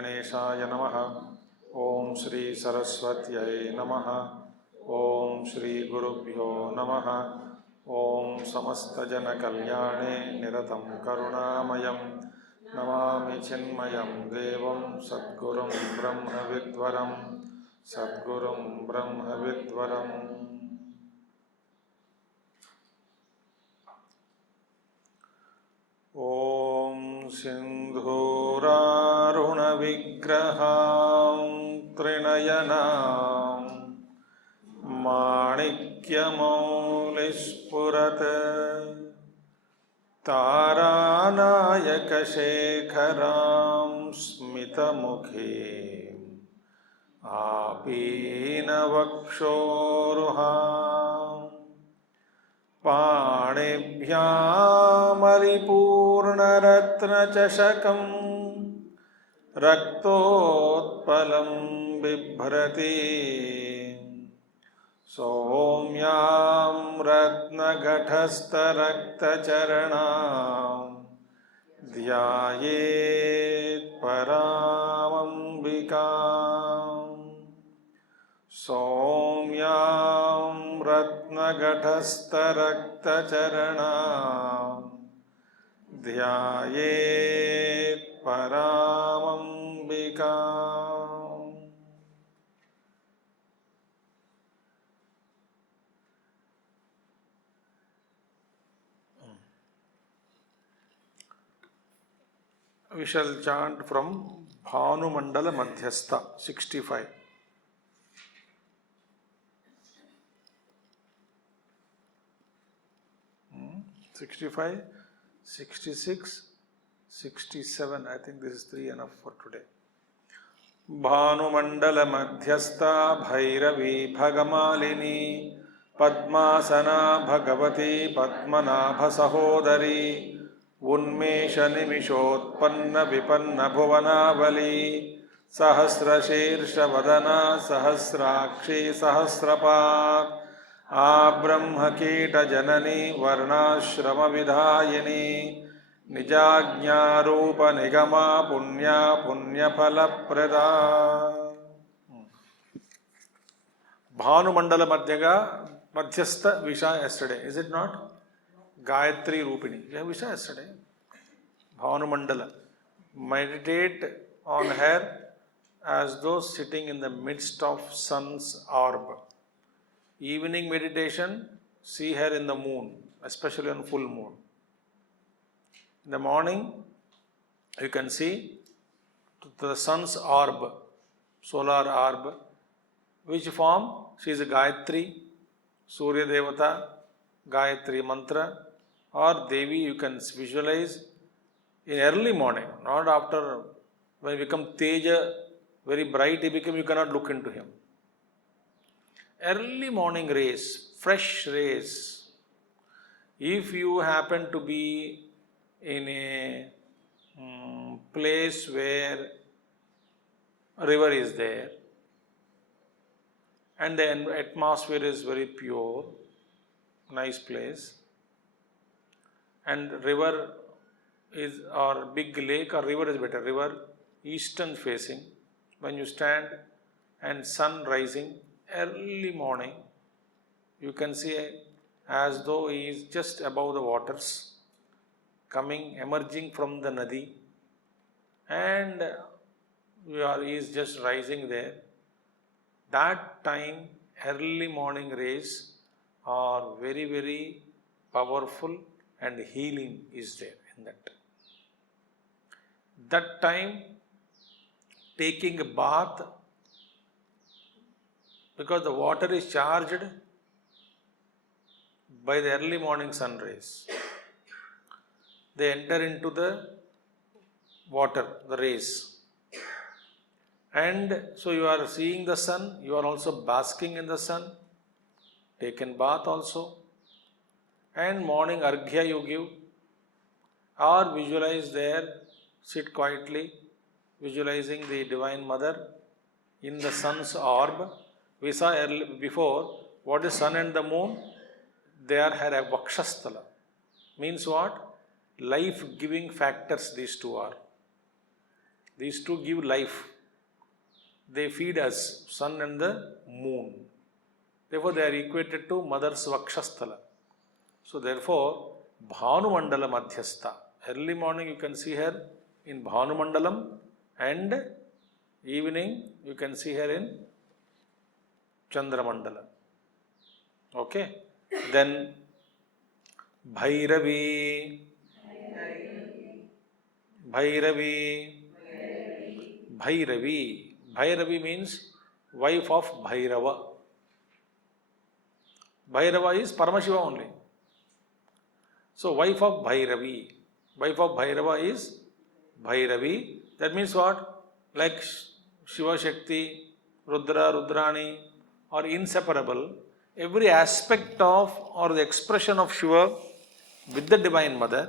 Ganeshaya Namaha. Om Shri Saraswatyai Namaha. Om Shri Gurubhyo Namaha. Om Samastajana Kalyane Niratam Karunamayam Namami Chinmayam Devam Sadgurum Brahma Vidvaram Sadgurum Brahma Vidvaram. Om Sindhuraruna Vigraham Trinayanam Manikyamulispurata Taranayakashekharam Smitamukhim Apinavakshoruham Panibhyamalipurnaratrachashakam Raktotpalam Bibhrati Somyam Ratnagathastharaktacharanam Dhyayet Paramambikam Somyam Ratnagathastharaktacharanam Dhyayet Paramambikam. We shall chant from Bhanu Mandala Madhyastha 65. Hmm? 65, 66, 67. I think this is 3 enough for today. Bhanu Mandala Madhyastha Bhairavi Bhagamalini Padmasana Bhagavati Padmanabha Sahodari Unmesha Nimishotpanna Vipanna Bhuvanavali Sahasrashirsha Vadana Sahasrakshi Sahasrapat Abrahmakita Janani Varnashrama Vidhayini Nijajñā Rūpa Nigama Punya Punya Phala Prada. Bhanu Mandala Madhyastha Visha yesterday, is it not? Gayatri Rupini. We have Visha yesterday. Bhanu Mandala. Meditate on her as though sitting in the midst of sun's orb. Evening meditation, see her in the moon, especially on full moon. In the morning, you can see the sun's orb, solar orb. Which form? She is a Gayatri, Surya Devata, Gayatri Mantra, or Devi. You can visualize in early morning, not after. When you become Teja, very bright he become, you cannot look into him. Early morning rays, fresh rays. If you happen to be in a place where a river is there and the atmosphere is very pure, nice place, and river is, or big lake or river is better, river eastern facing, when you stand and sun rising early morning, you can see as though he is just above the waters, emerging from the nadi, and he is just rising there. That time, early morning rays are very, very powerful and healing is there in that. That time, taking a bath, because the water is charged by the early morning sun rays. They enter into the water, the rays. And so you are seeing the sun, you are also basking in the sun, taken bath also. And morning arghya you give, or visualize there, sit quietly, visualizing the Divine Mother in the sun's orb. We saw before, what is sun and the moon? They are had a vakshasthala. Means what? Life-giving factors these two are. These two give life. They feed us, sun and the moon. Therefore, they are equated to Mother's Vakshasthala. So, therefore, Bhanumandala Madhyastha. Early morning you can see her in Bhanumandalam, and evening you can see her in Chandramandala. Okay? Then Bhairavi. Bhairavi. Bhairavi. Bhairavi means wife of Bhairava. Bhairava is Paramashiva only. So, wife of Bhairavi. Wife of Bhairava is Bhairavi. That means what? Like Shiva Shakti, Rudra, Rudrani are inseparable. Every aspect of or the expression of Shiva with the Divine Mother,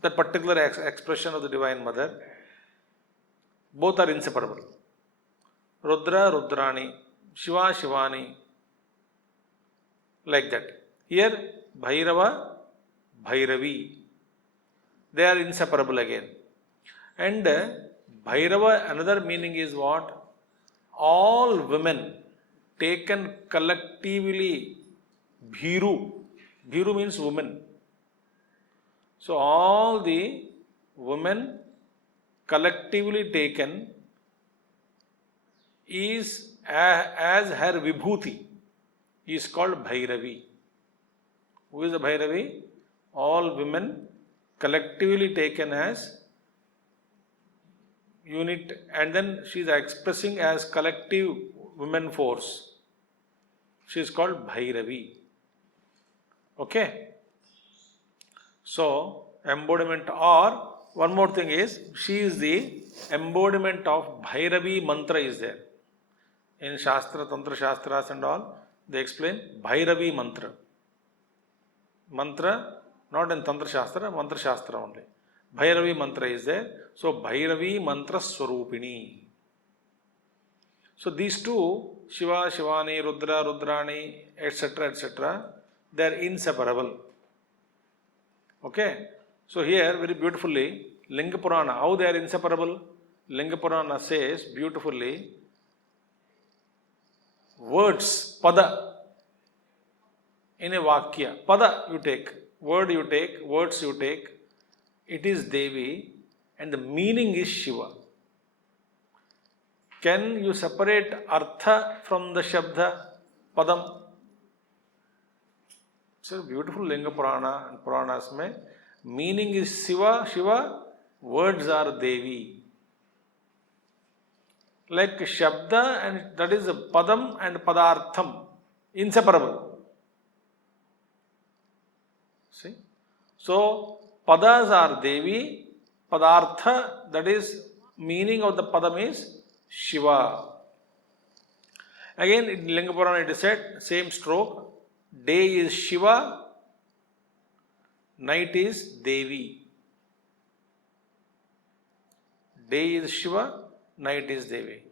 that particular expression of the Divine Mother, both are inseparable. Rudra, Rudrani, Shiva, Shivani, like that. Here, Bhairava, Bhairavi, they are inseparable again. And Bhairava, another meaning is what? All women taken collectively, Bhiru. Bhiru means woman. So, all the women collectively taken is as her Vibhuti is called Bhairavi. Who is the Bhairavi? All women collectively taken as unit, and then she is expressing as collective women force. She is called Bhairavi. Okay? So, embodiment, or one more thing is, she is the embodiment of Bhairavi mantra is there. In Shastra, Tantra Shastras and all, they explain Bhairavi mantra. Mantra, not in Tantra Shastra, Mantra Shastra only. Bhairavi mantra is there. So, Bhairavi mantra Swarupini. So, these two, Shiva, Shivani, Rudra, Rudrani, etc., they are inseparable. Okay? So, here very beautifully, Linga Purana, how they are inseparable? Linga Purana says beautifully, words, pada, in a Vakya, pada you take, word you take, words you take, it is Devi and the meaning is Shiva. Can you separate Artha from the Shabda, Padam? So beautiful Linga Purana and Puranas mein, meaning is Shiva, words are Devi. Like Shabda, and that is Padam and Padartham, inseparable. See? So, Padas are Devi, Padartha, that is, meaning of the Padam is Shiva. Again, in Linga Purana it is said, same stroke, day is Shiva, night is Devi. Day is Shiva, night is Devi.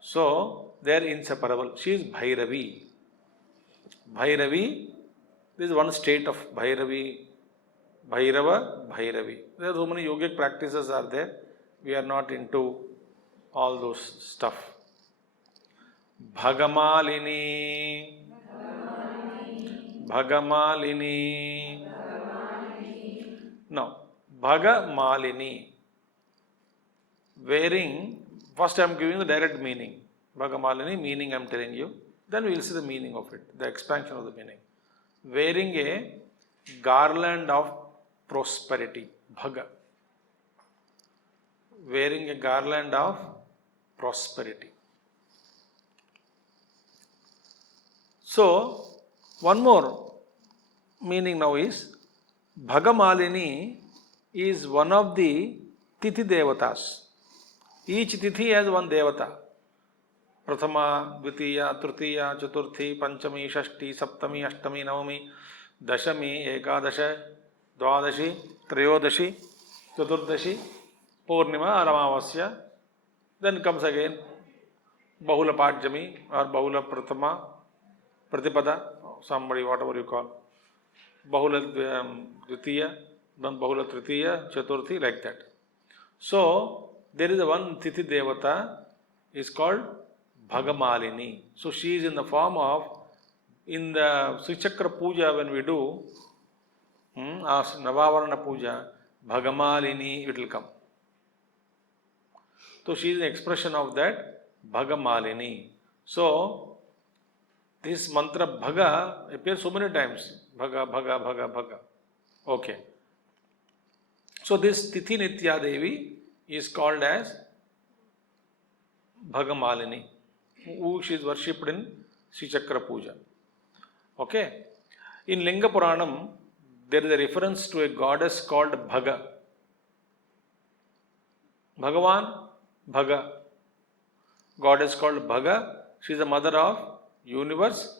So, they are inseparable. She is Bhairavi. Bhairavi, this is one state of Bhairavi, Bhairava, Bhairavi. There are so many yogic practices are there. We are not into all those stuff. Bhagamalini. Bhagamalini. Now, Bhagamalini. Wearing, first I am giving the direct meaning. Bhagamalini, meaning I am telling you. Then we will see the meaning of it, the expansion of the meaning. Wearing a garland of prosperity. Bhaga. Wearing a garland of prosperity. So, one more meaning now is, Bhagamalini is one of the Tithi Devatas. Each Tithi has one Devata. Prathama, Dvitiya, Tritiya, Chaturthi, Panchami, Shashti, Saptami, Ashtami, Navami, Dashami, Ekadashi, Dvadashi, Trayodashi, Chaturdashi, Purnima, Aramavasya. Then comes again Bahula Pajami or Bahula Prathama, Pratipada, somebody, whatever you call. Bahula Dvitiya, then Bahula Tritiya, Chaturthi, like that. So, there is one Tithi Devata, is called Bhagamalini. So, she is in the form of, in the Srichakra Puja when we do, Navavarana Puja, Bhagamalini, it will come. So, she is an expression of that Bhagamalini. So, this mantra Bhaga appears so many times. Bhaga, Bhaga, Bhaga, Bhaga. Okay. So, this Tithi Nitya Devi is called as Bhagamalini, who she is worshipped in Srichakra Puja. Okay. In Linga Puranam, there is a reference to a goddess called Bhaga. Bhagavan, Bhaga. Goddess called Bhaga. She is the mother of universe.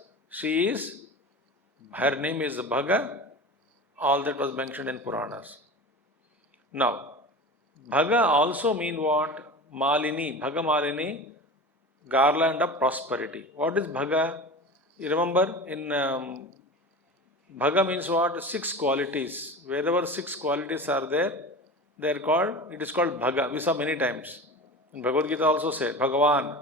Her name is Bhaga. All that was mentioned in Puranas. Now, Bhaga also mean what? Malini, Bhaga Malini, garland of prosperity. What is Bhaga? You remember in Bhaga means what? 6 qualities. Wherever 6 qualities are there, they are called, it is called Bhaga. We saw many times. In Bhagavad Gita also said, Bhagavan.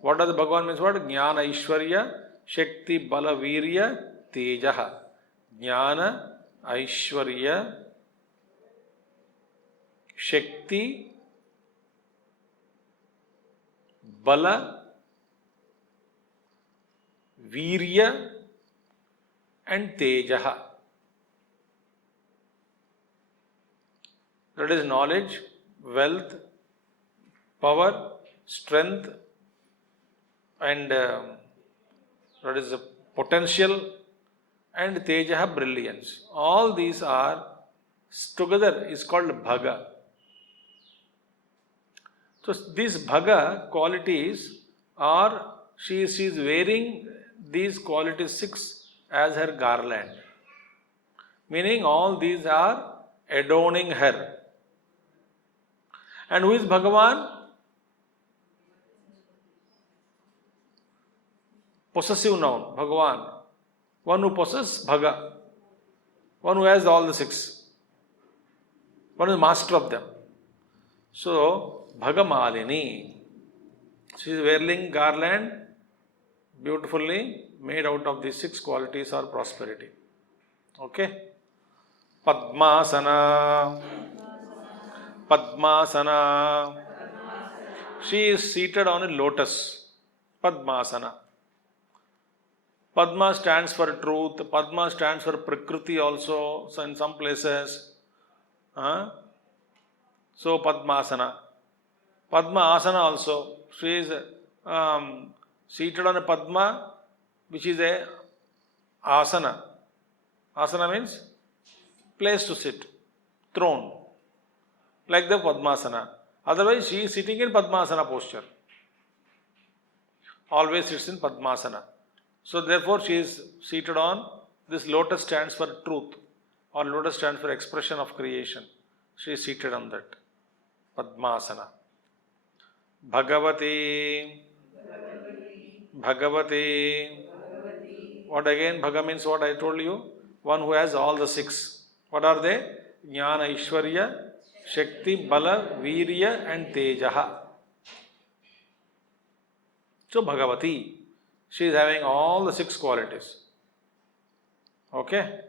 What does Bhagavan means? What? Jnana Aishwarya, Shakti Bala Virya, Tejaha. Jnana, Aishwarya, Shakti, Bala, Virya and Tejaha. That is knowledge, wealth, power, strength and that is the potential and Tejaha, brilliance. All these are together is called Bhaga. So these Bhaga qualities are, she is wearing these qualities 6 as her garland. Meaning all these are adorning her. And who is Bhagavan? Possessive noun, Bhagavan. One who possesses Bhaga. One who has all the 6. One is master of them. So, Bhagamalini. She is wearing garland beautifully made out of these 6 qualities or prosperity. Okay? Padmasana. Padmasana. She is seated on a lotus. Padmasana. Padma stands for truth. Padma stands for Prakriti also, so in some places. So Padmasana. Padma Asana also. She is seated on a Padma, which is a Asana. Asana means place to sit, throne, like the Padmasana. Otherwise, she is sitting in Padmasana posture. Always sits in Padmasana. So therefore, she is seated on, this lotus stands for truth, or lotus stands for expression of creation. She is seated on that. Padmasana. Bhagavati. Bhagavati. What again? Bhaga means what I told you? One who has all the 6. What are they? Jnana Aishwarya, Shakti, Bala, Virya and Tejaha. So Bhagavati. She is having all the 6 qualities. Okay?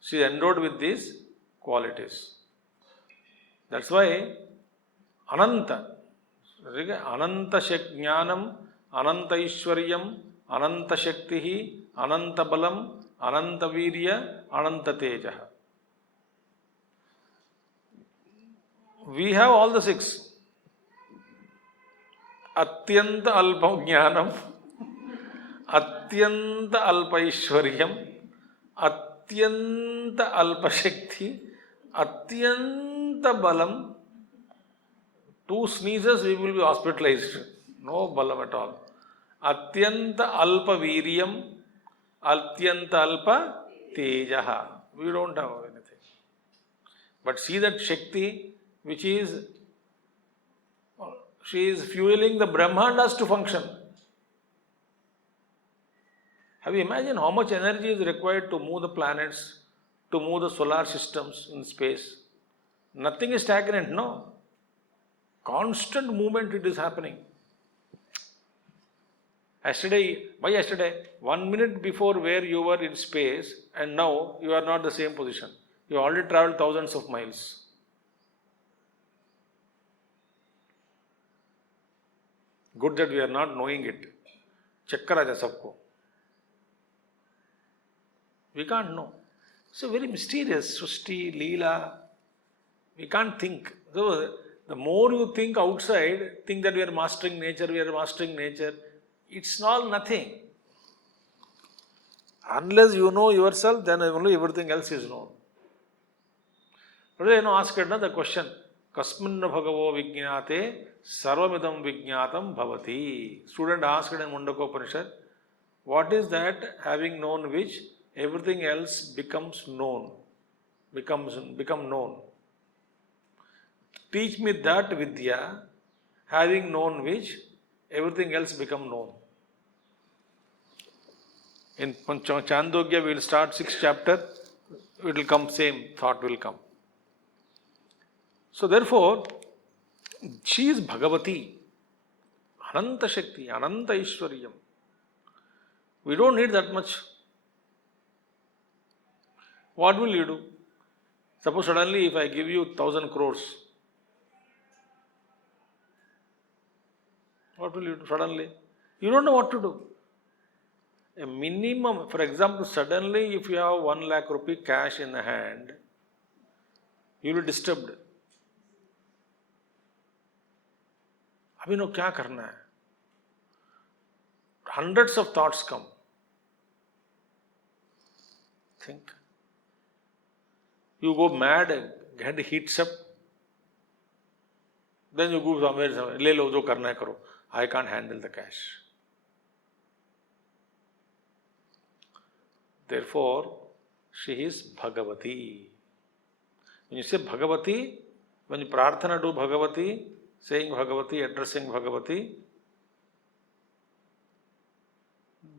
She is endowed with these qualities. That's why Ananta. Ananta Jnanam, Ananta Ishwaryam, Ananta Shaktihi, Ananta Balam, Ananta Virya, Ananta Tejaha. We have all the 6. Atyanta Alpa Jnanam, Atyanta Alpa Ishwaryam, Atyanta Alpa Shakti, Atyanta Balam. 2 sneezes, we will be hospitalized. No balam at all. Atyanta Alpa Viryam, Atyanta Alpa Tejaha. We don't have anything. But see that Shakti, which is, she is fueling the Brahmandas to function. Have you imagined how much energy is required to move the planets, to move the solar systems in space. Nothing is stagnant, no. Constant movement it is happening. Why yesterday? 1 minute before where you were in space and now you are not the same position. You already traveled thousands of miles. Good that we are not knowing it. Check kara ja sabko. We can't know. So very mysterious. Srishti, Leela. We can't think. So the more you think outside, think that we are mastering nature. It's all nothing. Unless you know yourself, then only everything else is known. Today, asked the question, Kasminna Bhagavo Vijñāte Sarvamidam Vijñātam Bhavati. Student asked in Mundaka Upanishad, what is that having known which everything else becomes known, become known? Teach me that Vidya, having known which everything else become known. In Chandogya we will start 6th chapter, it will come, same thought will come. So therefore, she is Bhagavati, Ananta Shakti, Ananta Ishwariyam. We don't need that much. What will you do? Suppose suddenly if I give you 1,000 crores, what will you do suddenly? You don't know what to do. A minimum, for example, suddenly if you have 1 lakh rupee cash in the hand, you will be disturbed. अभी no क्या करना है? Hundreds of thoughts come. Think. You go mad, head heats up. Then you go somewhere, ले लो जो करना है करो. I can't handle the cash. Therefore, she is Bhagavati. When you say Bhagavati, when you prarthana to Bhagavati, saying Bhagavati, addressing Bhagavati,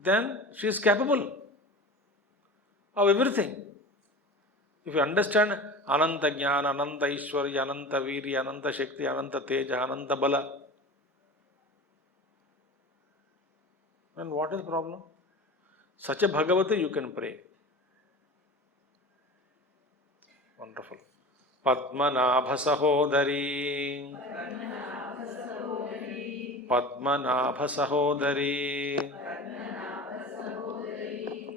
then she is capable of everything. If you understand Ananta Jnana, Ananta Ishwarya, Ananta Virya, Ananta Shakti, Ananta Teja, Ananta Bala, then what is the problem? Such a Bhagavati you can pray. Wonderful. Padmanabha Sahodari. Padmanabha Sahodari.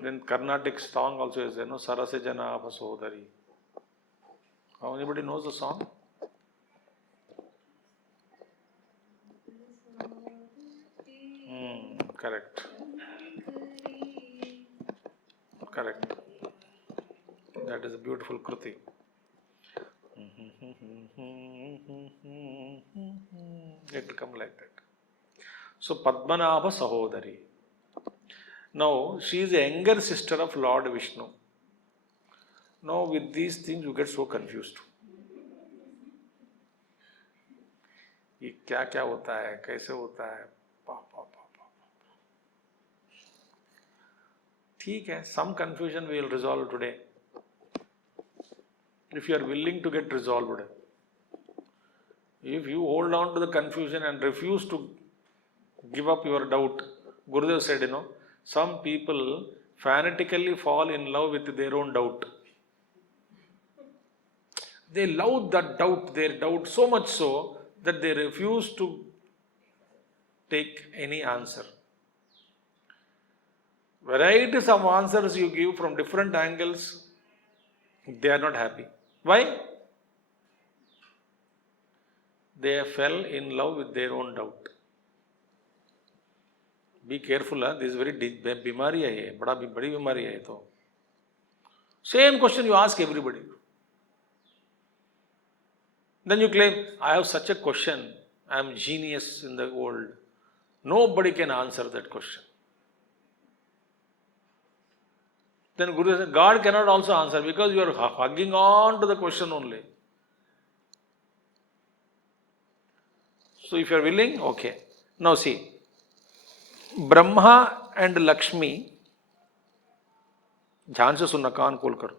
Then Carnatic song also is there, no? Sarasajanabha Sahodari. How anybody knows the song? Correct. Correct. That is a beautiful Kruti. It will come like that. So Padmanabha Sahodari. Now she is a younger sister of Lord Vishnu. Now with these things you get so confused. ये क्या क्या होता है, कैसे होता है, ठीक है, some confusion we will resolve today. If you are willing to get resolved. If you hold on to the confusion and refuse to give up your doubt, Gurudev said, some people fanatically fall in love with their own doubt. They love that doubt, their doubt so much so that they refuse to take any answer. Varieties of answers you give from different angles, they are not happy. Why? They fell in love with their own doubt. Be careful, this is very bimari hai, badi bimari hai to. Same question you ask everybody. Then you claim, I have such a question, I am genius in the world. Nobody can answer that question. Then Guru said, God cannot also answer because you are hugging on to the question only. So if you are willing, okay. Now see, Brahma and Lakshmi, ध्यान से सुनना, कान खोल कर.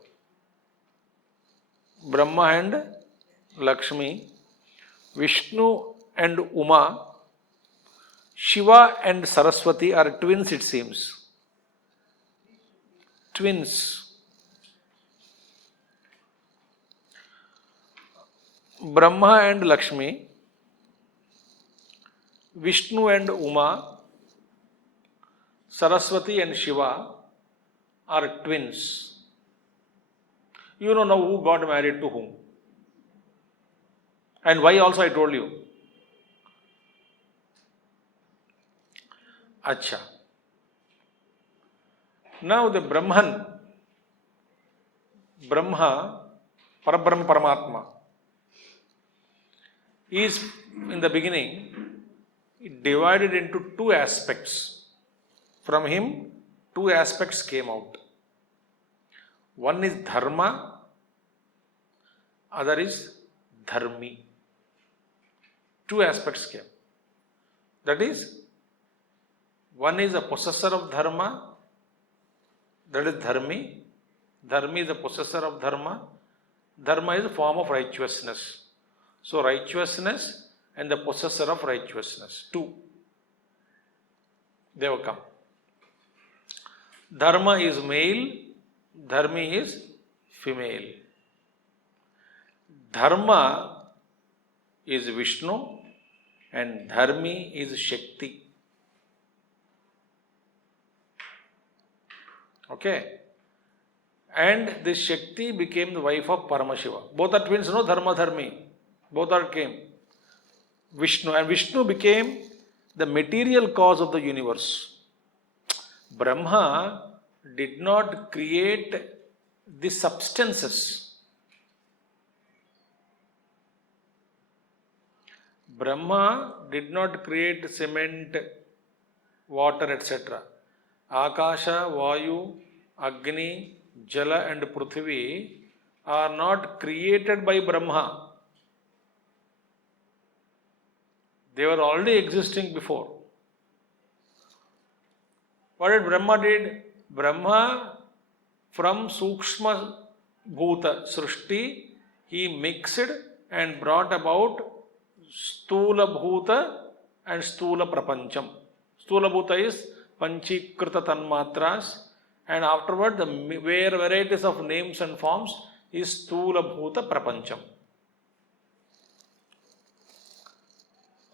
Brahma and Lakshmi, Vishnu and Uma, Shiva and Saraswati are twins, it seems. Twins. Brahma and Lakshmi, Vishnu and Uma, Saraswati and Shiva are twins. You know now who got married to whom. And why also I told you. Acha. Now the Brahman, Brahma, Parabrahma Paramatma, is in the beginning divided into two aspects. From him, two aspects came out. One is Dharma, other is Dharmi. Two aspects came. That is, one is a possessor of Dharma, that is Dharmi. Dharmi is the possessor of Dharma. Dharma is a form of righteousness. So righteousness and the possessor of righteousness. Two. They will come. Dharma is male, Dharmi is female. Dharma is Vishnu and Dharmi is Shakti. Okay. And this Shakti became the wife of Paramashiva. Both are twins, no? Dharma, Dharmi. Both are came. Vishnu. And Vishnu became the material cause of the universe. Brahma did not create the substances. Brahma did not create cement, water, etc. Akasha, Vayu, Agni, Jala and Prithvi are not created by Brahma. They were already existing before. What did Brahma did? Brahma from Sukshma Bhuta Srishti, he mixed and brought about Stula Bhuta and Stula Prapancham. Stula Bhuta is Panchikrita Tanmatras, and afterward the varieties of names and forms is Stula Bhuta Prapancham.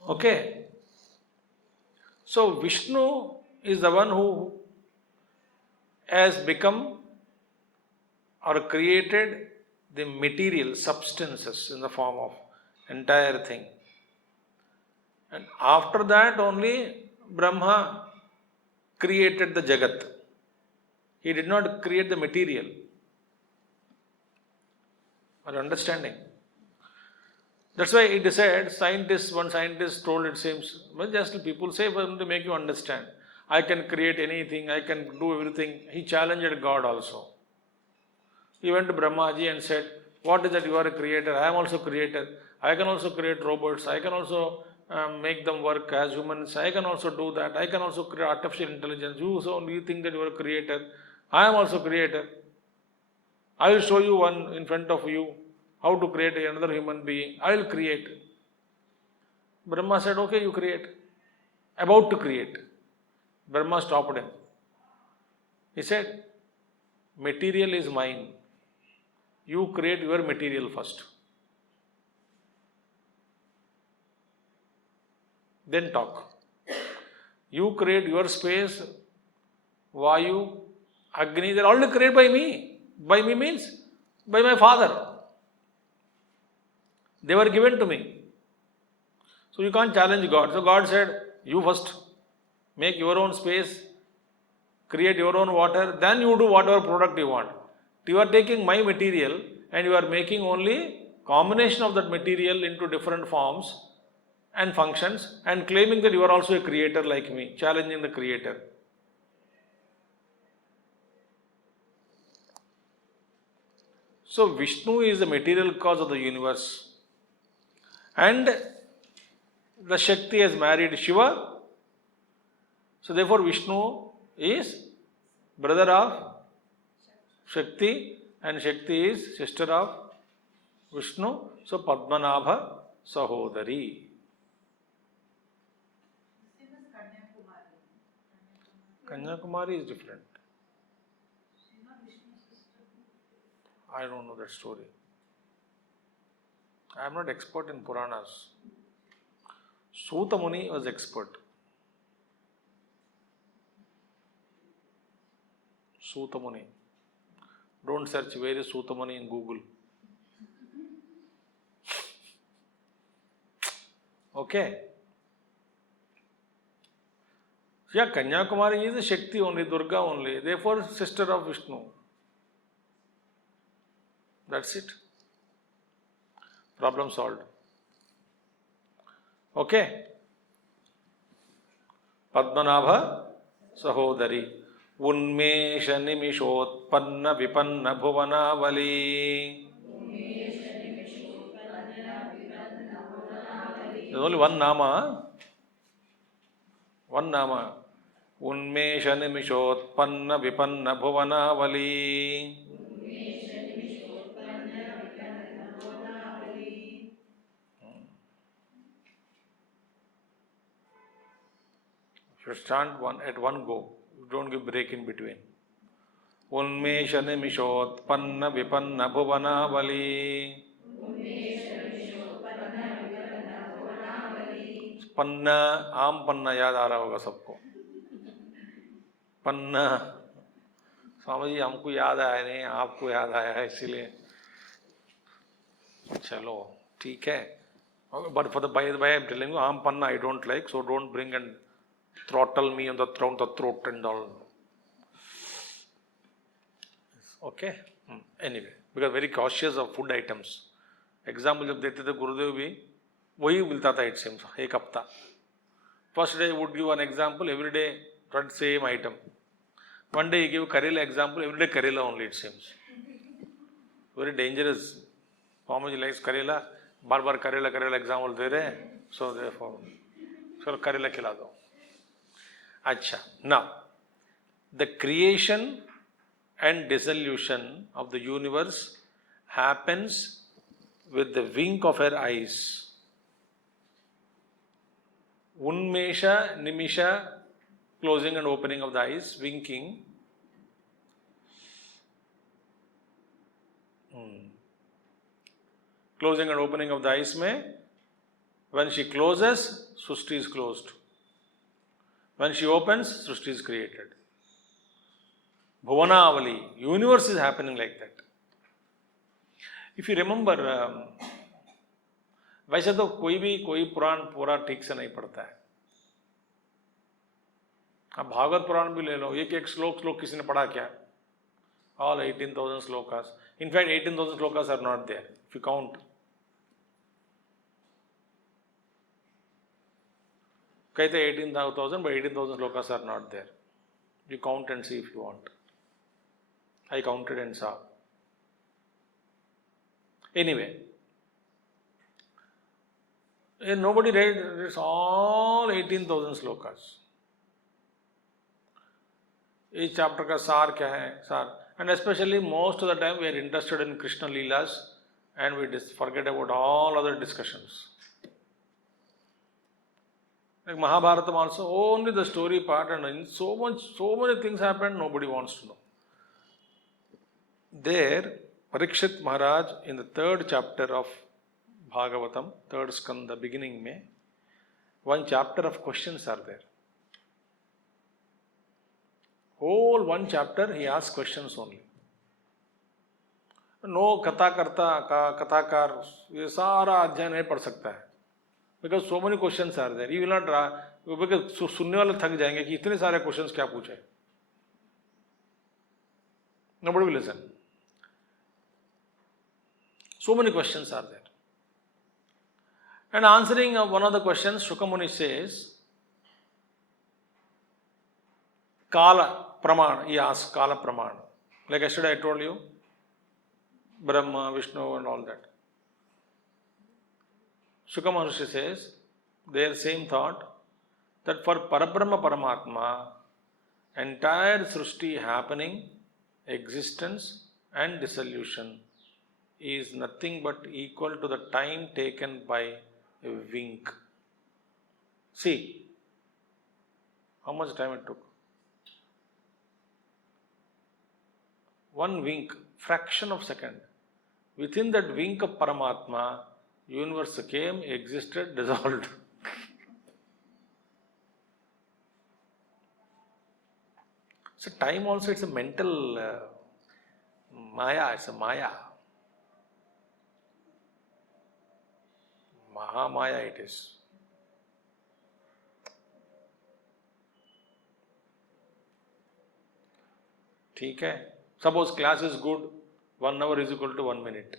Okay. So Vishnu is the one who has become or created the material substances in the form of entire thing. And after that only Brahma created the Jagat. He did not create the material. Are you understanding? That's why it is said, one scientist told, it seems, well, just people say for them to make you understand. I can create anything, I can do everything. He challenged God also. He went to Brahmaji and said, what is that you are a creator? I am also creator. I can also create robots. I can also make them work as humans. I can also do that. I can also create artificial intelligence. You think that you are a creator. I am also creator. I will show you one in front of you how to create another human being. I will create. Brahma said, okay, you create. About to create. Brahma stopped him. He said, material is mine. You create your material first. Then talk. You create your space, Vayu, Agni, they are already created by me. By me means by my father. They were given to me. So you can't challenge God. So God said, you first make your own space, create your own water, then you do whatever product you want. You are taking my material and you are making only combination of that material into different forms and functions and claiming that you are also a creator like me, challenging the creator. So Vishnu is the material cause of the universe. And the Shakti has married Shiva. So therefore Vishnu is brother of Shakti and Shakti is sister of Vishnu, so Padmanabha Sahodari. Kanyakumari is different. I don't know that story. I am not expert in Puranas. Suta Muni was expert. Suta Muni. Don't search where is Suta Muni in Google. Okay. Yeah, Kanyakumari is a Shakti only, Durga only. Therefore, sister of Vishnu. That's it. Problem solved. Okay. Padmanabha Sahodari. Unmesha Nimishotpanna Vipanna Bhuvanavali. There's only one Nama. One Nama. Unmesha Nimishotpanna Vipanna Bhuvanavali. You chant one at one go. You don't give break in between. Unmesha Nimishotpanna Vipanna Bhuvanavali. पन्ना आम पन्ना याद आ रहा होगा सबको. पन्ना स्वामी जी हमको याद आया नहीं, आपको याद आया है इसीलिए. चलो ठीक है. But for the by the way, I'm telling you, आम पन्ना I don't like, so don't bring and throttle me on the throat and all. Okay. Anyway, because very cautious of food items. Example जब देते थे गुरुदेव भी वही मिलता था, it seems, एक हफ्ता. First day would give an example, every day that same item. One day he give Karela example, every day Karela only, it seems. Very dangerous. Swamiji likes Karela, bar bar Karela example दे रहे हैं, so therefore, चलो Karela खिला दो. अच्छा, now, the creation and dissolution of the universe happens with the wink of her eyes. Unmesha, Nimisha, closing and opening of the eyes, winking. Closing and opening of the eyes mein, when she closes, Srishti is closed. When she opens, Srishti is created. Bhuvanavali, universe is happening like that. If you remember, वैसे तो कोई पुराण पूरा ठीक से नहीं पढ़ता है. अब भागवत पुराण भी ले लो, एक श्लोक किसी ने पढ़ा क्या? All 18,000 slokas. In fact, 18,000 slokas are not there. If you count, कहते 18,000, but 18,000 slokas are not there. You count and see if you want. I counted and saw. Anyway, nobody read it's all 18,000 slokas. Each chapter का सार क्या है? सार. And especially most of the time we are interested in Krishna Leelas and we forget about all other discussions. Like Mahabharatam also, only the story part, and so many things happen, nobody wants to know. There, Parikshit Maharaj in the 3rd chapter of Bhagavatam, 3rd skanda, beginning mein, one chapter of questions are there. Whole one chapter he asks questions only. No kathakar, ये सारा अध्याय नहीं पढ़ सकता है. Because so many questions are there. You will not, because सुनने वाले थक जाएंगे कि इतने सारे questions क्या पूछे. Nobody will listen. So many questions are there. And answering one of the questions, Shukamuni says, Kala Praman, he asks Kala Praman. Like yesterday I told you, Brahma, Vishnu and all that. Shukamuni says, their same thought, that for Parabrahma Paramatma, entire Srishti happening, existence and dissolution is nothing but equal to the time taken by a wink. See how much time it took. One wink, fraction of second. Within that wink of Paramatma, universe came, existed, dissolved. So time also, it's a mental Maya, it's a Maya. Mahamaya it is. ठीक है? Suppose class is good, 1 hour is equal to 1 minute.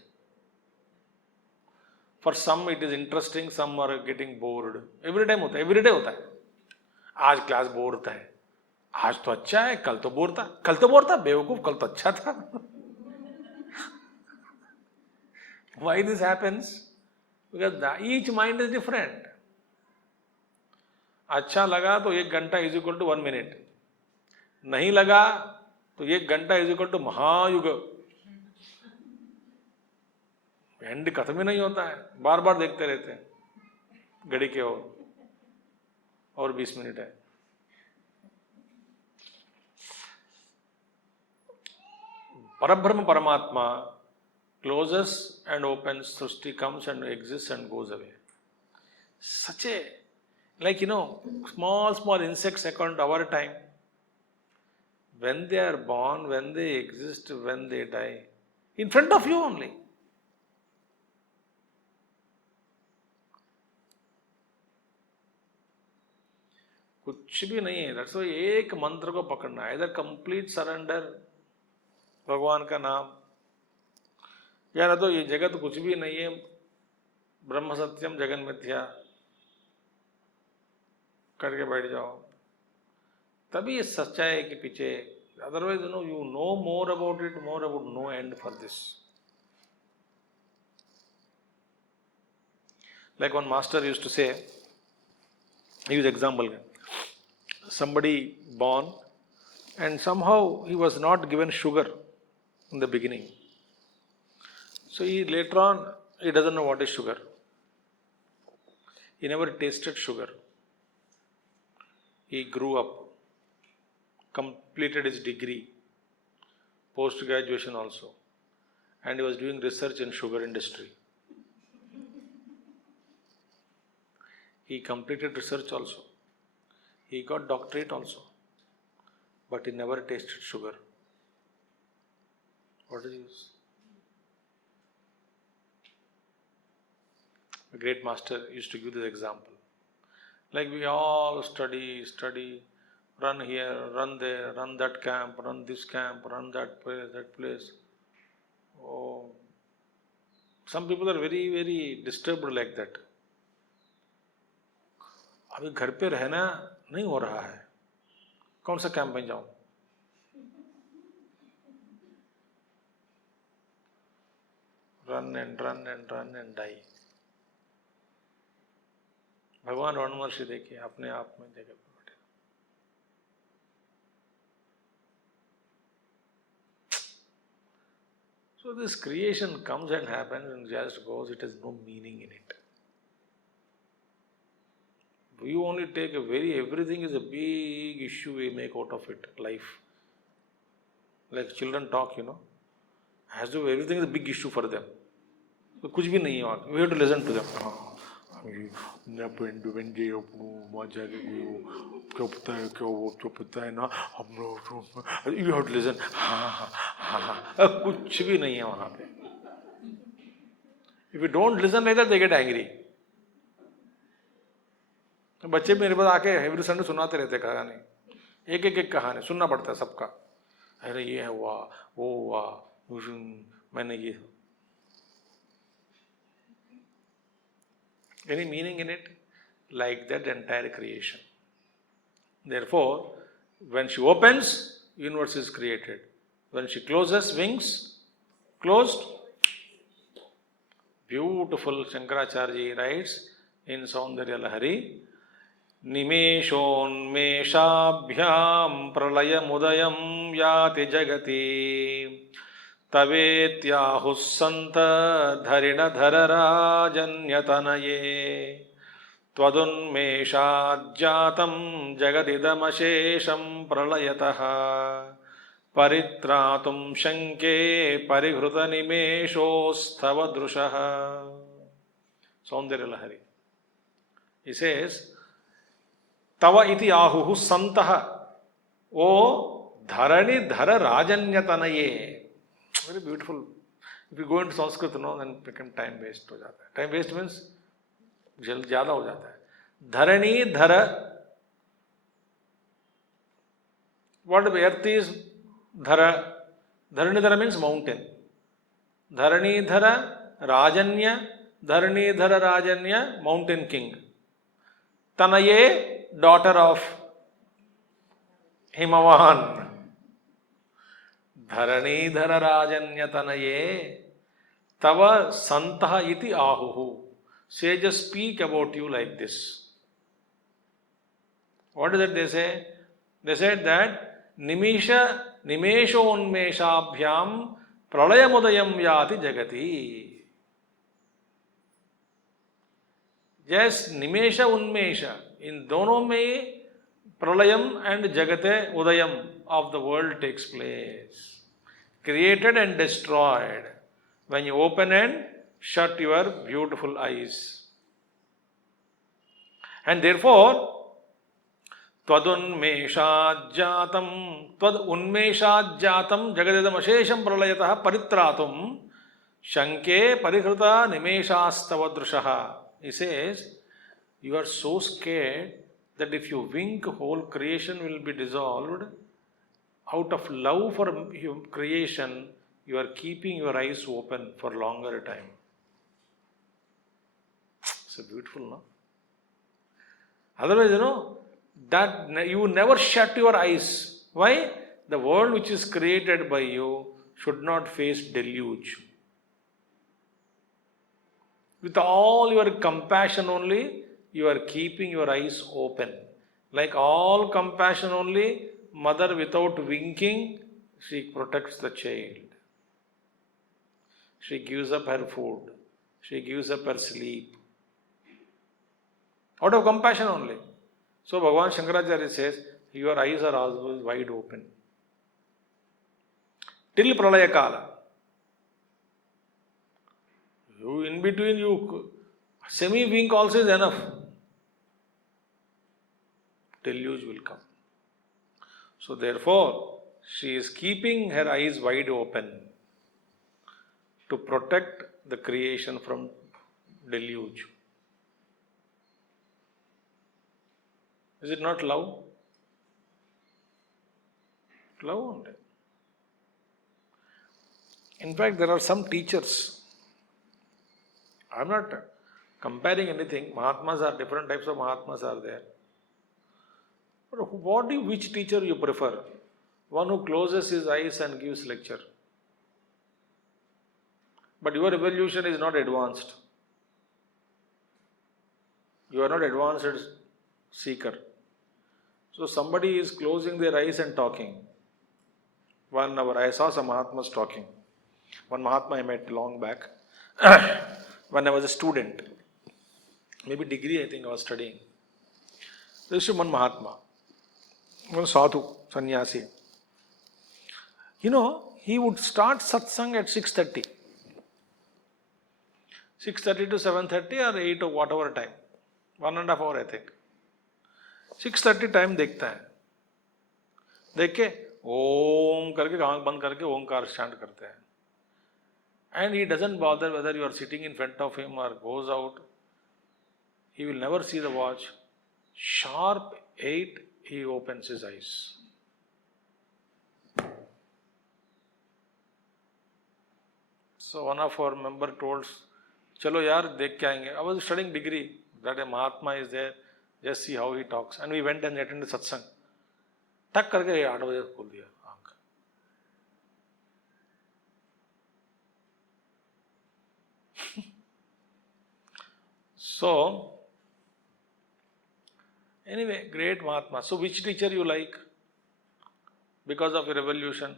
For some it is interesting, some are getting bored. Every time होता है, every day होता है. आज class bore होता है. आज तो अच्छा है, कल तो बोर था. कल तो बोर था, बेवकूफ, कल तो अच्छा था. Why this happens? Because each mind is different. अच्छा लगा तो 1 घंटा इज इक्वल टू 1 मिनट. नहीं लगा तो 1 घंटा इज इक्वल टू महायुग. एंड खत्म ही नहीं होता है, बार बार देखते रहते हैं घड़ी के और 20 मिनट है. Parabrahma Paramatma closes and opens, Srishti comes and exists and goes away. Such a, like small insects account our time. When they are born, when they exist, when they die, in front of you only. कुछ भी नहीं है. That's why एक मंत्र को पकड़ना, either complete surrender, भगवान का नाम, या ना तो ये जगत कुछ भी नहीं है, ब्रह्म सत्यम जगन मिथ्या करके बैठ जाओ, तभी ये सच्चाई के पीछे. Otherwise you know more about it, more about no end for this. Like one master used to say, he was example, somebody born and somehow he was not given sugar in the beginning. So later on, he doesn't know what is sugar. He never tasted sugar. He grew up, completed his degree, post-graduation also, and he was doing research in sugar industry. He completed research also. He got doctorate also, but he never tasted sugar. What is this? A great master used to give this example. Like we all study, run here, run there, run that camp, run this camp, run that place. Oh, some people are very, very disturbed like that. अभी घर पे रहना नहीं हो रहा है, कौन सा कैंप में जाऊं? Run and die. भगवान रणमर्षि देखिए अपने आप में जगह पे बैठे. So this creation comes and happens and just goes. It has no meaning in it. We only take everything is a big issue we make out of it, life. Like children talk, as though everything is a big issue for them. So कुछ भी नहीं है वहाँ. We have to listen to them. क्या पता है ना हम लोग. You have to listen. कुछ भी नहीं है वहाँ पे. If you don't listen like that, they get angry. बच्चे मेरे पास आके एवरी संडे सुनाते रहते कहानी, एक कहानी सुनना पड़ता है सबका. अरे ये हुआ, वो हुआ, मैंने ये. Any meaning in it? Like that entire creation. Therefore, when she opens, universe is created. When she closes, wings closed. Beautiful Shankaracharya writes in Saundarya Lahari, निमेषोन्मेषाभ्यां प्रलयमुदयं याति जगति तवेत्याहुः सन्त धरिणधरराजन्यतनये त्वदुन्मेषाज्जातं जगदिदमशेषं प्रलयतः परित्रातुं शङ्के परिहृतनिमेषोऽस्तव दृशः. Saundarya Lahari. He says, Tava iti ahuhu santaha. O dharani dhara rajanyatanaye. Very beautiful. If you go into Sanskrit, then become time waste ho jata hai. Time waste means ज़्यादा हो जाता है. धरणी धर, what the earth is dhara. Dharani dhara means mountain. Dharani dhara rajanya, Dharani dhara rajanya, mountain king. Tanaye, daughter of Himavan. Dharani dhara rajanya tanaye, tava santaha iti ahuhu. Sages speak about you like this. What is it they say? They said that nimesho unmeshabhyam pralayamudayam yati jagati. Yes, nimesha unmesha. In dono mein pralayam and jagate udayam of the world takes place. Created and destroyed. When you open and shut your beautiful eyes. And therefore, Twadunmeshajjatam Jagadidam Ashesham Pralayataha Paritratum Shanke Parikruta Nimeshastava. He says, you are so scared that if you wink, whole creation will be dissolved. Out of love for creation, you are keeping your eyes open for longer time. It's beautiful, no? Otherwise, that you never shut your eyes. Why? The world which is created by you should not face deluge. With all your compassion only, you are keeping your eyes open. Like all compassion only, mother without winking, she protects the child. She gives up her food. She gives up her sleep. Out of compassion only. So Bhagavan Shankaracharya says, your eyes are always wide open. Till Pralaya Kala. You in between, you semi-wink also is enough. Deluge will come. So therefore, she is keeping her eyes wide open to protect the creation from deluge. Is it not love? Love only. In fact, there are some teachers. I am not comparing anything. Mahatmas are different types of Mahatmas are there. But which teacher you prefer? One who closes his eyes and gives lecture. But your evolution is not advanced. You are not advanced seeker. So somebody is closing their eyes and talking. 1 hour. I saw some Mahatmas talking. One Mahatma I met long back when I was a student. Maybe degree I think I was studying. There is one Mahatma. One sadhu, sannyasi. He would start satsang at 6:30. 6:30 to 7:30 or 8 or whatever time. 1.5 hour I think. 6:30 time देखता है. देख के ओम करके आंख बंद करके ओंकार start करते हैं. And he doesn't bother whether you are sitting in front of him or goes out. He will never see the watch. Sharp 8, he opens his eyes. So one of our member told, "Chalo yaar, dekh ke aayenge." I was studying degree. That a Mahatma is there. Just see how he talks. And we went and attended satsang. Tak karke 8 baje khol diya aankh. So, anyway, great Mahatma. So, which teacher you like? Because of your evolution.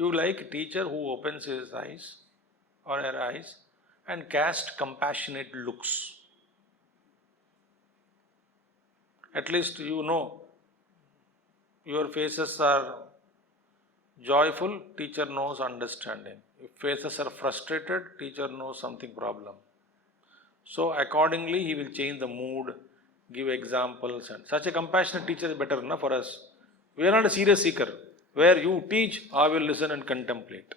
You like a teacher who opens his eyes or her eyes and cast compassionate looks. At least you know your faces are joyful, teacher knows understanding. If faces are frustrated, teacher knows something problem. So accordingly he will change the mood, give examples, and such a compassionate teacher is better enough for us. We are not a serious seeker. Where you teach, I will listen and contemplate.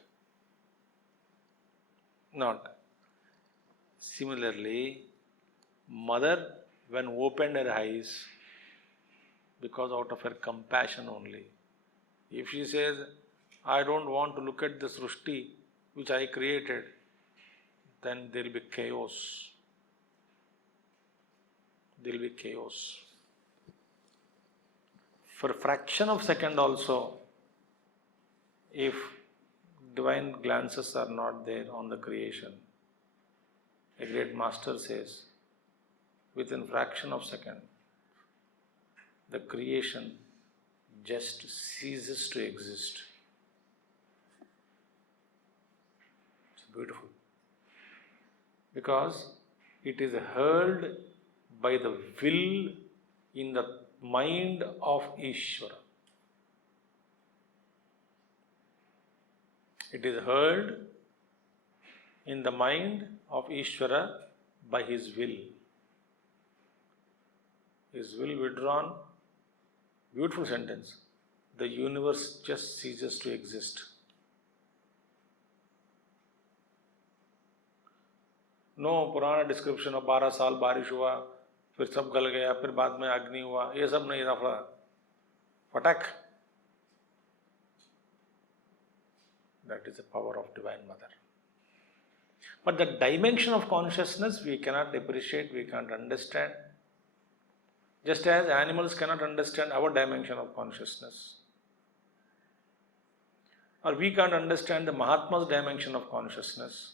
Not. Similarly, mother, when opened her eyes, because out of her compassion only. If she says, I don't want to look at the Srushti which I created, then there will be chaos. There will be chaos. For a fraction of a second also, if divine glances are not there on the creation, a great master says, within fraction of second, the creation just ceases to exist. It's beautiful. Because it is hurled by the will in the mind of Ishvara. It is hurled in the mind of Ishvara by his will. His will withdrawn. Beautiful sentence. The universe just ceases to exist. No पुराना description of 12 साल बारिश हुआ, फिर सब गल गया, फिर बाद में अग्नि हुआ, ये सब नहीं था. फटक. That is the power of Divine Mother. But the dimension of consciousness we cannot appreciate, we can't understand. Just as animals cannot understand our dimension of consciousness. Or we can't understand the Mahatma's dimension of consciousness.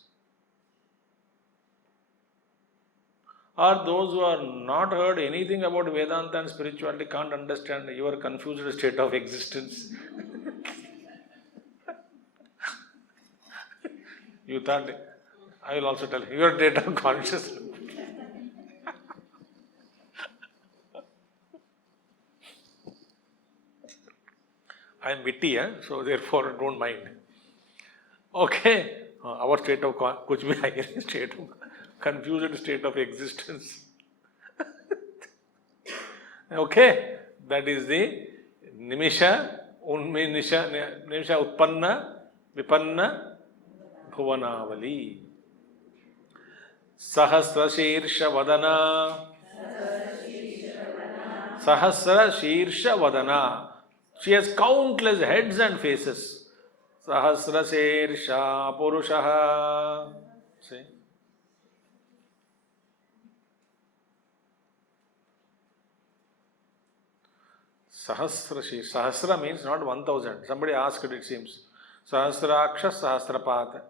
Or those who are not heard anything about Vedanta and spirituality can't understand your confused state of existence. You thought, I will also tell you, your state of consciousness. I am witty, so therefore don't mind. Okay, our state of kuch bhi hai, state of confused state of existence. Okay, that is the nimisha utpanna vipanna bhuvanavali. Sahasra Shirsha Vadana. Sahasra Shirsha Vadana. She has countless heads and faces. Sahasra Shirsha Purushaha. See? Sahasra means not 1000. Somebody asked, it seems. Sahasraksha Sahasrapat.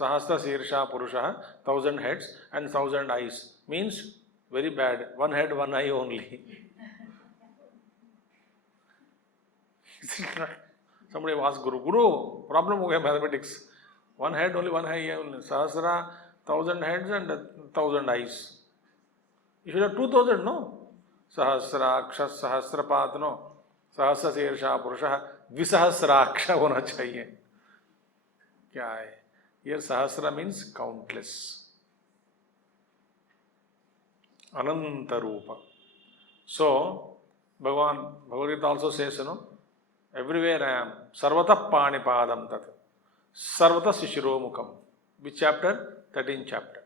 Sahasra Sirsha Purusha, 1000 heads and 1000 eyes. Means very bad. One head, one eye only. Somebody asked Guru, problem ho gaya mathematics. One head only, one eye only. Sahasra, 1000 heads and 1000 eyes. You should have 2000, no? Sahasraksha Sahasrapat, no. Sahasra Sirsha Purusha, Visahasraksha hona chahiye. Kya hai? Here Sahasra means countless. Ananta Rupa. So, Bhagavad Gita also says, everywhere I am. Sarvata Panipadam Tat. Sarvata Shishiromukam. Which chapter? 13th chapter.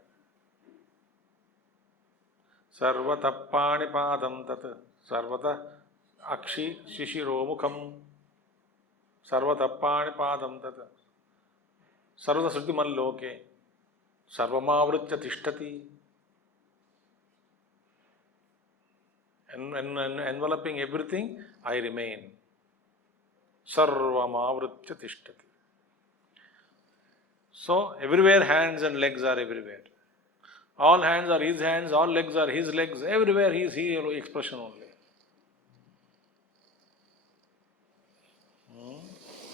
Sarvata Panipadam Tat. Sarvata Akshi Shishiromukam. Sarvata Panipadam Tat. Sarvata Srutimal Loke. Sarvamavritya Tishtati. Enveloping everything, I remain. Sarvamavritya Tishtati. So, everywhere hands and legs are everywhere. All hands are his hands, all legs are his legs. Everywhere he is expression only.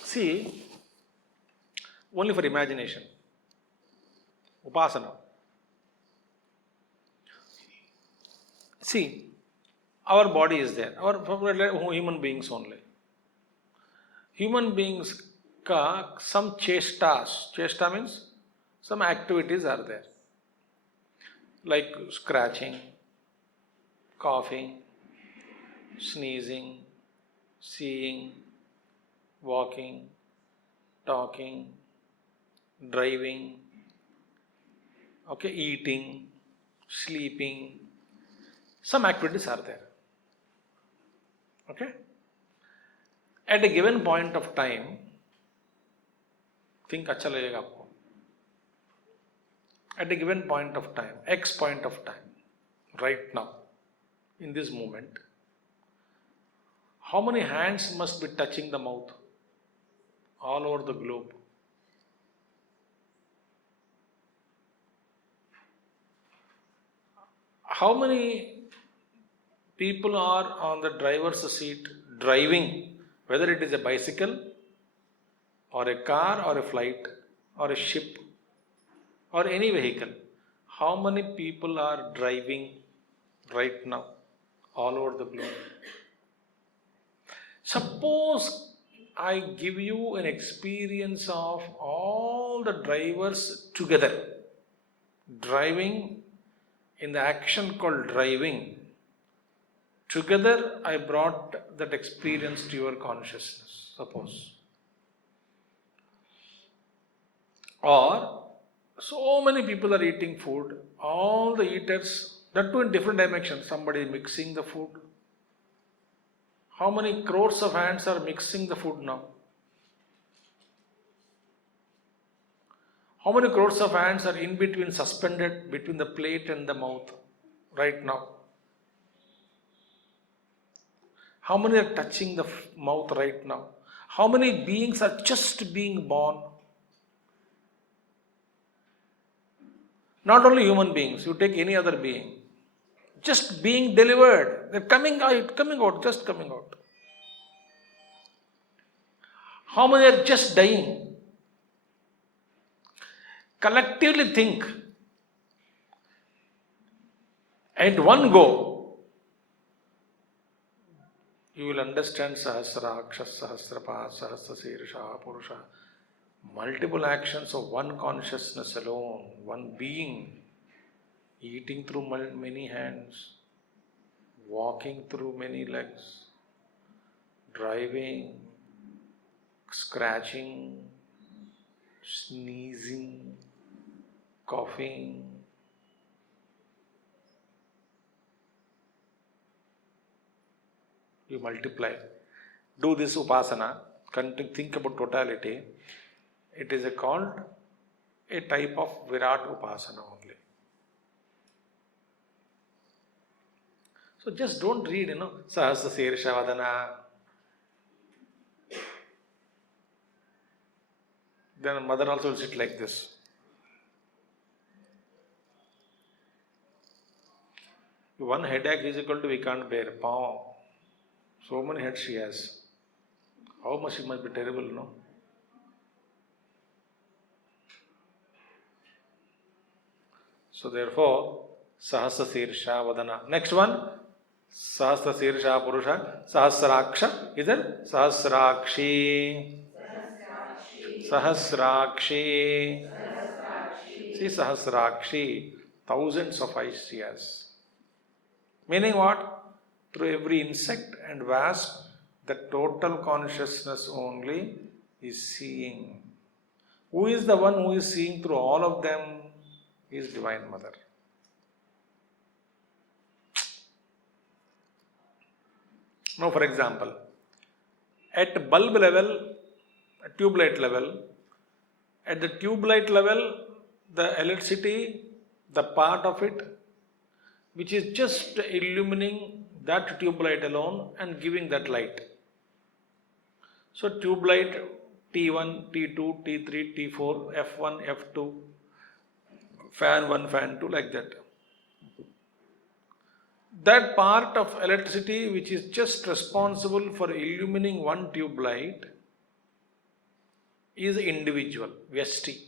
See, only for imagination. Upasana. See, our body is there. Our human beings only. Human beings ka some chestas. Chesta means some activities are there. Like scratching, coughing, sneezing, seeing, walking, talking, driving, okay, eating, sleeping. Some activities are there. Okay? At a given point of time, think अच्छा लगेगा आपको. At a given point of time, X point of time, right now, in this moment, how many hands must be touching the mouth all over the globe? How many people are on the driver's seat driving, whether it is a bicycle or a car or a flight or a ship or any vehicle? How many people are driving right now all over the globe? Suppose I give you an experience of all the drivers together driving in the action called driving. Together I brought that experience to your consciousness, suppose. Or so many people are eating food, all the eaters, that too in different dimensions. Somebody is mixing the food. How many crores of hands are mixing the food now? How many crores of hands are in between, suspended between the plate and the mouth right now? How many are touching the mouth right now? How many beings are just being born? Not only human beings, you take any other being. Just being delivered. They're coming out, just coming out. How many are just dying? Collectively think. At one go, you will understand Sahasraksha, Sahasrapa, Sahasrasirsha, Purusha. Multiple actions of one consciousness alone, one being, eating through many hands, walking through many legs, driving, scratching, sneezing, coughing. You multiply. Do this upasana. Think about totality. It is called a type of Virat upasana only. So just don't read, Sahasra Sirsha Vadana. Then mother also will sit like this. One headache is equal to we can't bear. So many heads she has. How much it must be terrible, no? So therefore, Sahasra Sirsha Vadana. Next one, Sahasra Sirsha Purusha, Sahasraksha. Is it? Sahasrakshi. Sahasrakshi. See, Sahasrakshi. Thousands of eyes she has. Meaning what? Through every insect and wasp, the total consciousness only is seeing. Who is the one who is seeing through all of them? Is Divine Mother. Now, for example, at bulb level, tube light level, at the tube light level, the electricity, the part of it, which is just illumining that tube light alone and giving that light. So, tube light T1, T2, T3, T4, F1, F2, fan 1, fan 2, like that. That part of electricity which is just responsible for illumining one tube light is individual, Vyashti.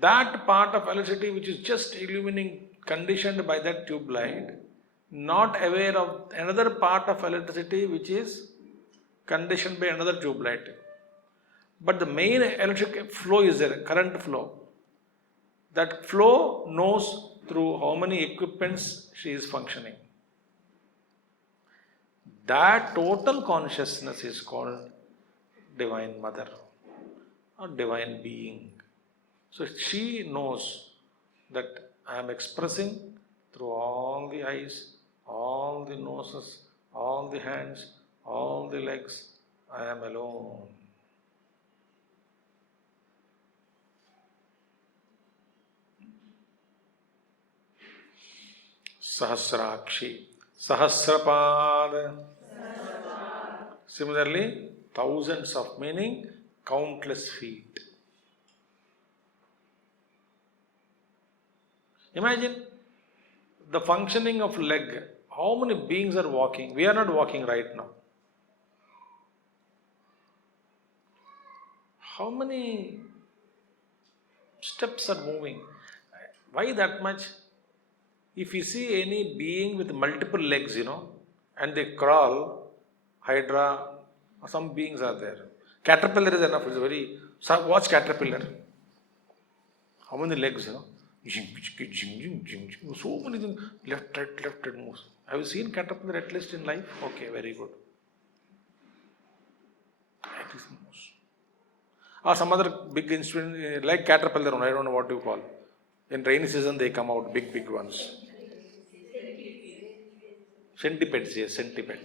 That part of electricity which is just illuminating, conditioned by that tube light, not aware of another part of electricity which is conditioned by another tube light. But the main electric flow is there, current flow. That flow knows through how many equipments she is functioning. That total consciousness is called Divine Mother or Divine Being. So she knows that I am expressing through all the eyes, all the noses, all the hands, all the legs. I am alone. Sahasrakshi, Sahasrapad. Similarly, thousands of meaning, countless feet. Imagine the functioning of leg. How many beings are walking? We are not walking right now. How many steps are moving? Why that much? If you see any being with multiple legs, and they crawl, Hydra, some beings are there. Caterpillar is enough. It's very. Watch caterpillar. How many legs, So many things. Left, right moves. Have you seen caterpillar at least in life? Okay, very good. At least moves. Or some other big instrument like caterpillar, I don't know what you call. In rainy season they come out, big ones. Centipedes, yes, centipede.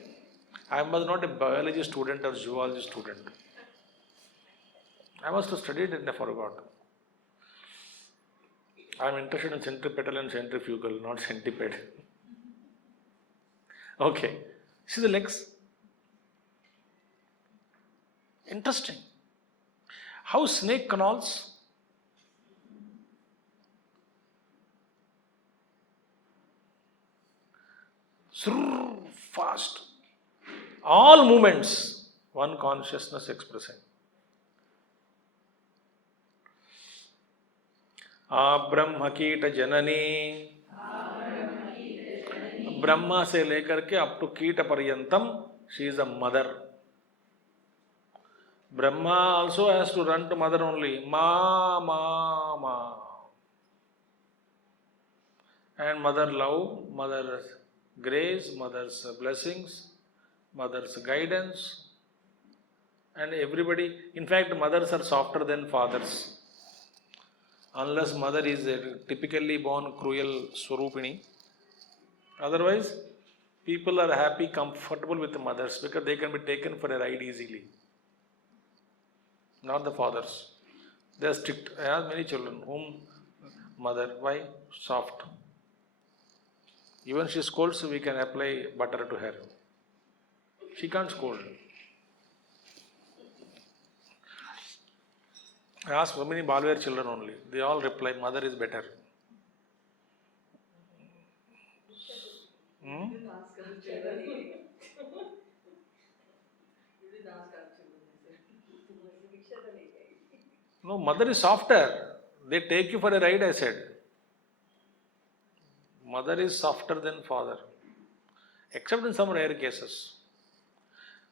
I was not a biology student or zoology student. I must have studied it and I forgot. I am interested in centripetal and centrifugal, not centipede. Okay. See the legs? Interesting. How snake crawls? Fast. All movements, one consciousness expressing. ब्रह्म कीट जननी, ब्रह्मा से लेकर के up to कीट पर्यंतम, she is a mother. Brahma also has to run to mother only. Ma. And mother love, mother's grace, mother's blessings, mother's guidance. And everybody, in fact, mothers are softer than fathers. Unless mother is a typically born cruel Swarupini. Otherwise, people are happy, comfortable with the mothers because they can be taken for a ride easily. Not the fathers. They are strict. I have many children whom mother, why? Soft. Even she scolds, we can apply butter to her. She can't scold. I ask so many Balware children only. They all reply, mother is better. No, mother is softer. They take you for a ride, I said. Mother is softer than father. Except in some rare cases.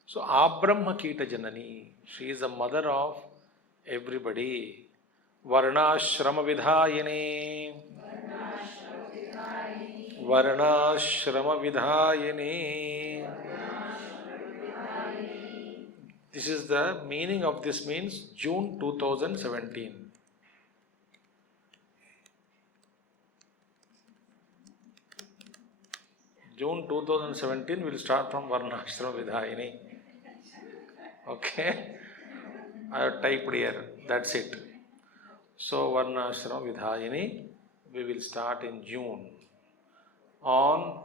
So, Abrahma Kita Janani, she is the mother of everybody. Varnashrama Vidhayini. Varnashrama Vidhayini. This is the meaning of this means June 2017. June 2017 will start from Varnashrama Vidhayini. Okay? I have typed here. That's it. So Varnashrama Vidhayini, we will start in June. On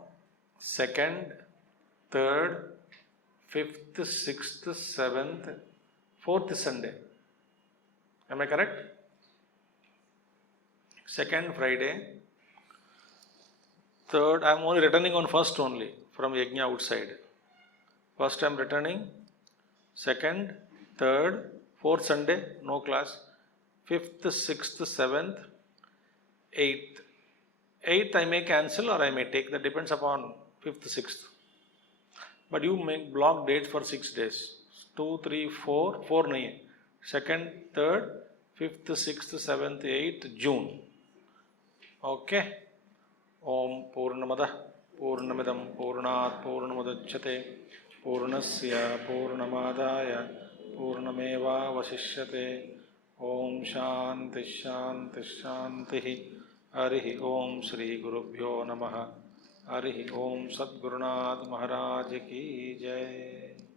2nd, 3rd, 5th, 6th, 7th, 4th Sunday. Am I correct? 2nd Friday. 3rd, I am only returning on 1st only from Yajna outside. 1st I am returning. 2nd, 3rd, 4th Sunday, no class. 5th, 6th, 7th, 8th. 8th I may cancel or I may take, that depends upon 5th, 6th. But you make block dates for 6 days. 2, 3, 4, 4 nahi hai. 2nd, 3rd, 5th, 6th, 7th, 8th, June. Okay. Om Purnamada Purnamidam Purnat Purnamudachyate Purnasya Purnamadaya Purnameva Vasishyate. Om Shanti Shanti Shanti. Harihi Om Shri Gurubhyo Namaha. Harihi Om Sadgurunath Maharaj Ki Jai.